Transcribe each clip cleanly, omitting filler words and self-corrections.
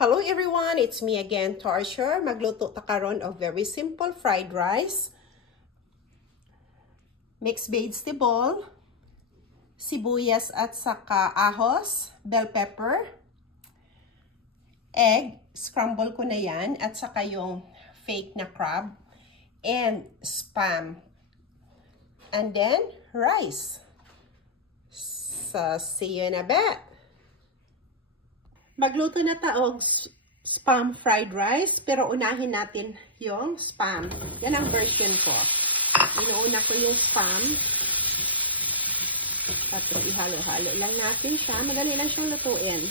Hello everyone, it's me again, Tarsha. Magluto ta karon of very simple fried rice. Mixed vegetable, sibuyas at saka ahos, bell pepper, egg, scramble ko na yan, at saka yung fake na crab, and spam. And then, rice. So, see you in a bit. Magluto na taog spam fried rice, pero unahin natin yung spam. Yan ang version ko. Inuuna ko yung spam. Tapos ihalo-halo lang natin siya. Madali lang siyang lutuin.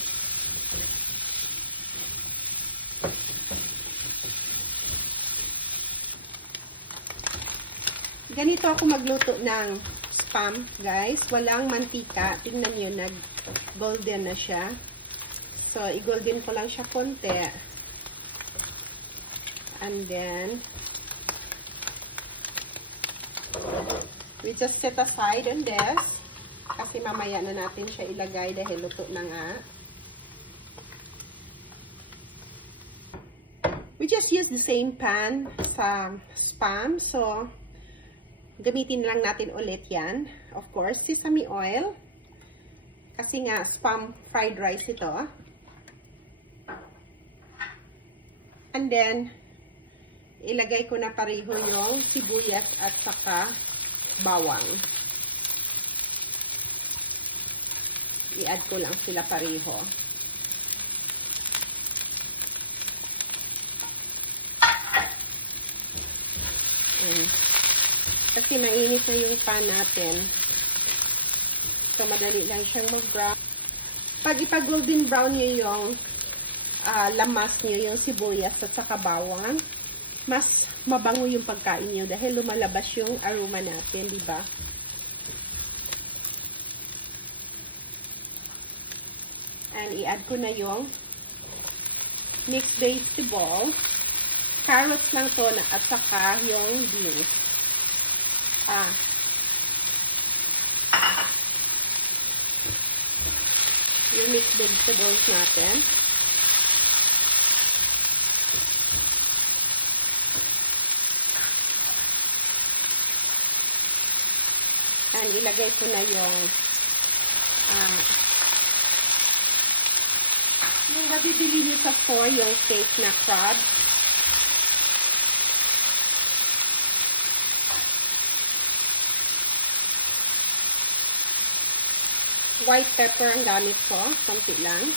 Ganito ako magluto ng spam, guys. Walang mantika. Tingnan nyo, nag-golden na siya. So, i-golden ko lang siya konti. And then, we just set aside on this. Kasi mamaya na natin siya ilagay dahil luto na nga. We just use the same pan sa spam. So, gamitin lang natin ulit yan. Of course, sesame oil. Kasi nga, spam fried rice ito. And then, ilagay ko na pareho yung sibuyas at saka bawang. I-add ko lang sila pareho. Kasi mainit na yung pan natin. So, madali lang siyang mag-brown. Pag ipag-golden brown nyo yung lamas nyo, yung sibuyas at saka bawang, mas mabango yung pagkain nyo dahil lumalabas yung aroma natin, di ba? And i-add ko na yung mixed vegetable. Carrots lang to at saka yung beans. Yung mixed vegetables natin. And ilagay ko na yung mabibili nyo sa store, yung fake na crab. White pepper ang gamit ko, konti lang.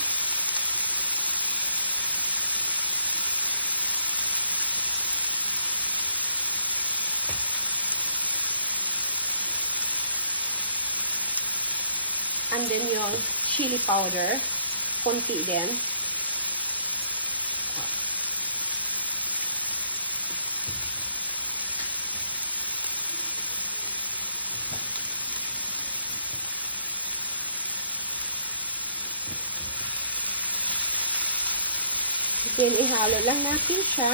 And then yung chili powder, konti din. Then, ihalo lang natin siya.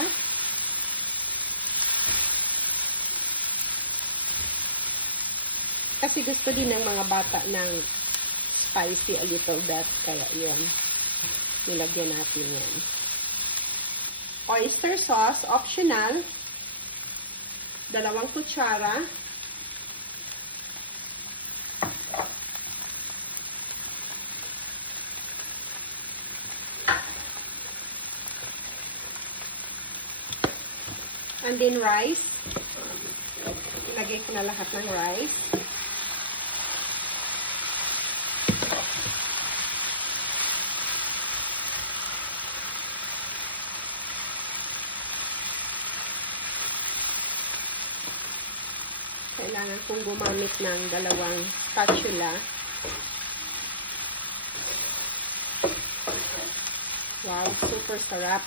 Kasi gusto din ng mga bata ng spicy a little bit. Kaya yun. Nilagyan natin yan. Oyster sauce, optional. 2 kutsara. And then rice. Ilagay ko na lahat ng rice. Kailangan kong gumamit ng 2 spatula. Wow, super sarap.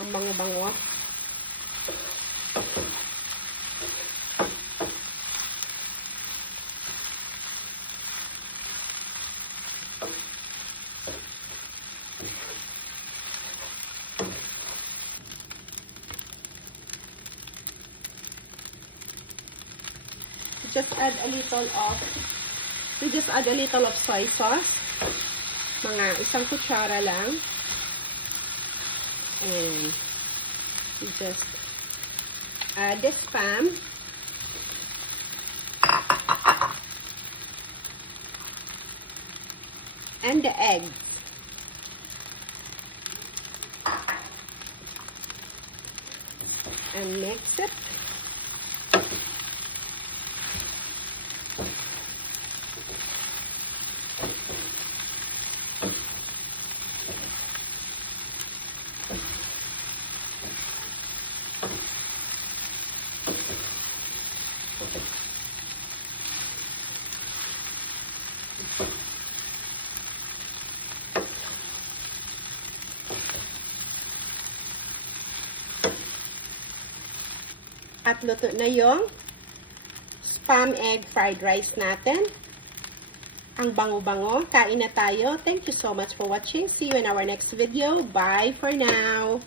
Ang bango-bango. Just add a little of We just add a little of soy sauce. Mga 1 kutsara lang. And you just add the spam. And the egg. And mix it. At luto na yung spam egg fried rice natin. Ang bango-bango. Kain na tayo. Thank you so much for watching. See you in our next video. Bye for now.